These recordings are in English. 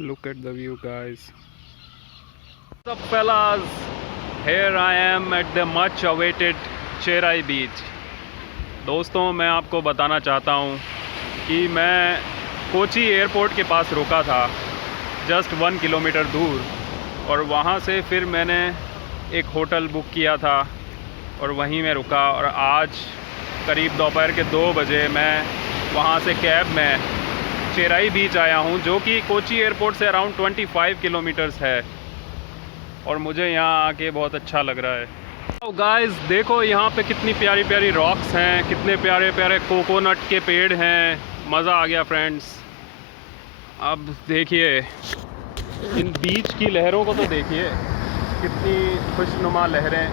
Look at the view, guys. What's up, fellas? Here I am at the much awaited Cherai बीच। दोस्तों, मैं आपको बताना चाहता हूँ कि मैं कोची एयरपोर्ट के पास रुका था, जस्ट 1 किलोमीटर दूर, और वहाँ से फिर मैंने एक होटल बुक किया था और वहीं मैं रुका। और आज करीब दोपहर के 2 बजे मैं वहाँ से कैब में चेराई बीच आया हूँ, जो कि कोची एयरपोर्ट से अराउंड 25 किलोमीटर्स है, और मुझे यहाँ आके बहुत अच्छा लग रहा है। तो गाइस देखो यहाँ पे कितनी प्यारी प्यारी रॉक्स हैं, कितने प्यारे प्यारे कोकोनट के पेड़ हैं। मज़ा आ गया फ्रेंड्स। अब देखिए इन बीच की लहरों को, तो देखिए कितनी खुशनुमा लहरें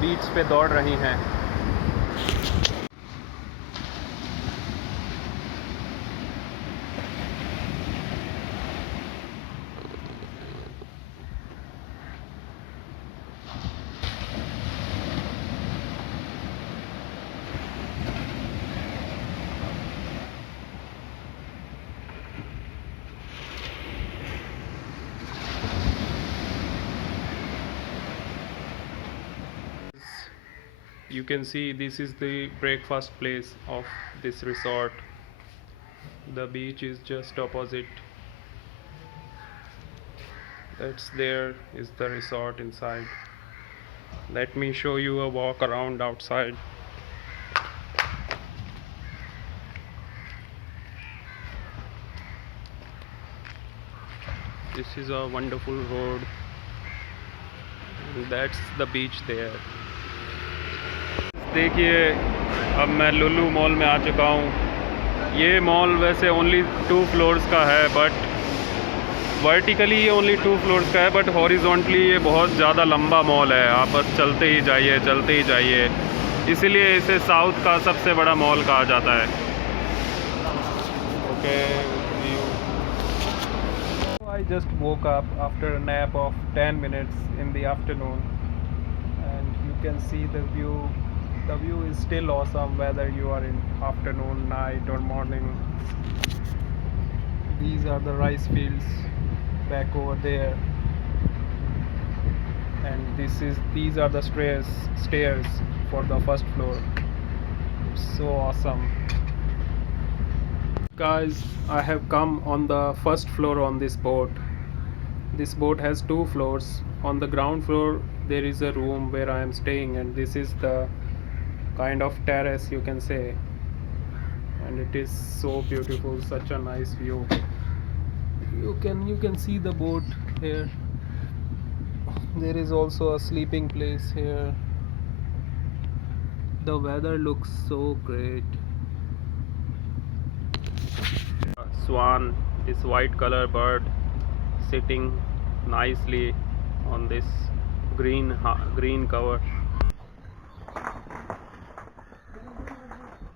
बीच पे दौड़ रही हैं। You can see this is the breakfast place of this resort. The beach is just opposite. That's there is the resort inside. Let me show you a walk around outside. This is a wonderful road. That's the beach there. देखिए अब मैं लुलु mall में आ चुका हूँ। ये mall वैसे only 2 floors का है, बट वर्टिकली ये ओनली 2 फ्लोर्स का है, बट हॉरिजॉन्टली ये बहुत ज़्यादा लंबा मॉल है। आप बस चलते ही जाइए, चलते ही जाइए, इसीलिए इसे साउथ का सबसे बड़ा मॉल कहा जाता है। Okay, I just woke up after a nap of 10 minutes in the afternoon, and you can see the view. The view is still awesome whether you are in afternoon, night or morning. These are the rice fields back over there, and these are the stairs for the first floor. It's so awesome. Guys, I have come on the first floor on this boat. This boat has 2 floors. On the ground floor there is a room where I am staying, and this is the kind of terrace you can say, and it is so beautiful, such a nice view. You can see the boat here. There is also a sleeping place here. The weather looks so great. Swan, this white color bird, sitting nicely on this green cover.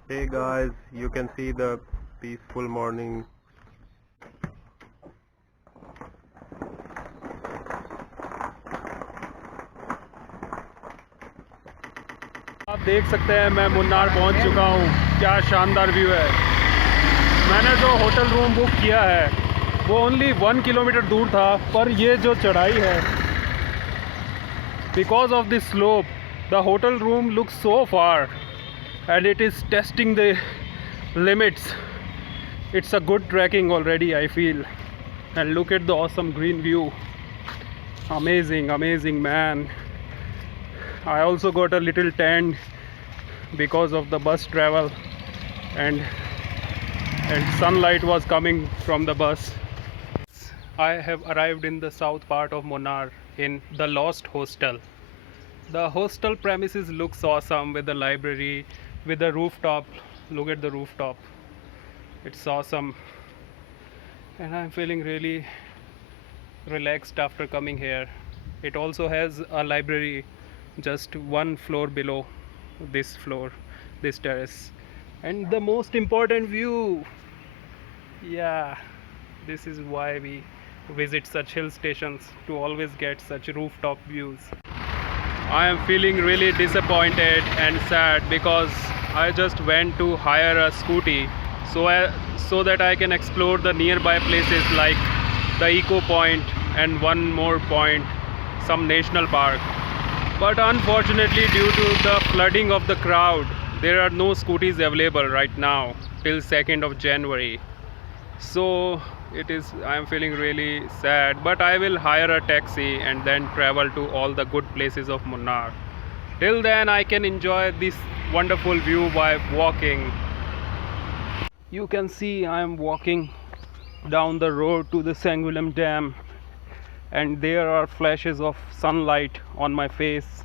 Hey guys, you can see the peaceful morning. आप देख सकते हैं मैं मुन्नार पहुंच चुका हूं। क्या शानदार व्यू है। मैंने जो होटल रूम बुक किया है वो ओनली 1 किलोमीटर दूर था, पर ये जो चढ़ाई है, because of this slope the hotel room looks so far, and it is testing the limits. It's a good trekking already, I feel. And look at the awesome green view. Amazing man. I also got a little tan because of the bus travel, and sunlight was coming from the bus. I have arrived in the south part of Munnar in the Lost Hostel. The hostel premises looks awesome with the library, with the rooftop. Look at the rooftop. It's awesome, and I'm feeling really relaxed after coming here. It also has a library just 1 floor below this floor, this terrace, and the most important view. Yeah, this is why we visit such hill stations, to always get such rooftop views. I am feeling really disappointed and sad because I just went to hire a scooty so that I can explore the nearby places like the Eco Point, and one more point, some national park. But unfortunately, due to the flooding of the crowd, there are no scooties available right now till 2nd of January. So I am feeling really sad, but I will hire a taxi and then travel to all the good places of Munnar. Till then, I can enjoy this wonderful view by walking. You can see I am walking down the road to the Sanguilem Dam, and there are flashes of sunlight on my face,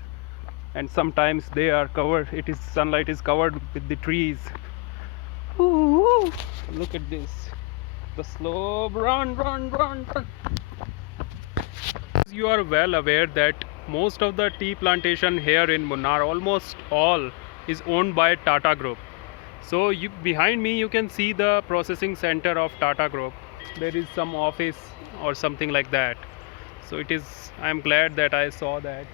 and sometimes they are covered, sunlight is covered with the trees. Ooh, look at this, the slope, run. You are well aware that most of the tea plantation here in Munnar, almost all, is owned by Tata Group. So behind me you can see the processing center of Tata Group. There is some office or something like that. So I am glad that I saw that.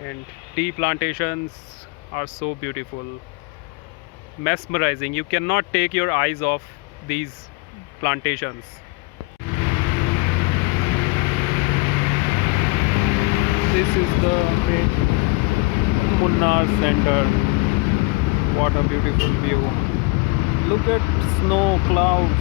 And tea plantations are so beautiful, mesmerizing. You cannot take your eyes off these plantations. This is the main Munnar center. What a beautiful view. Look at snow clouds.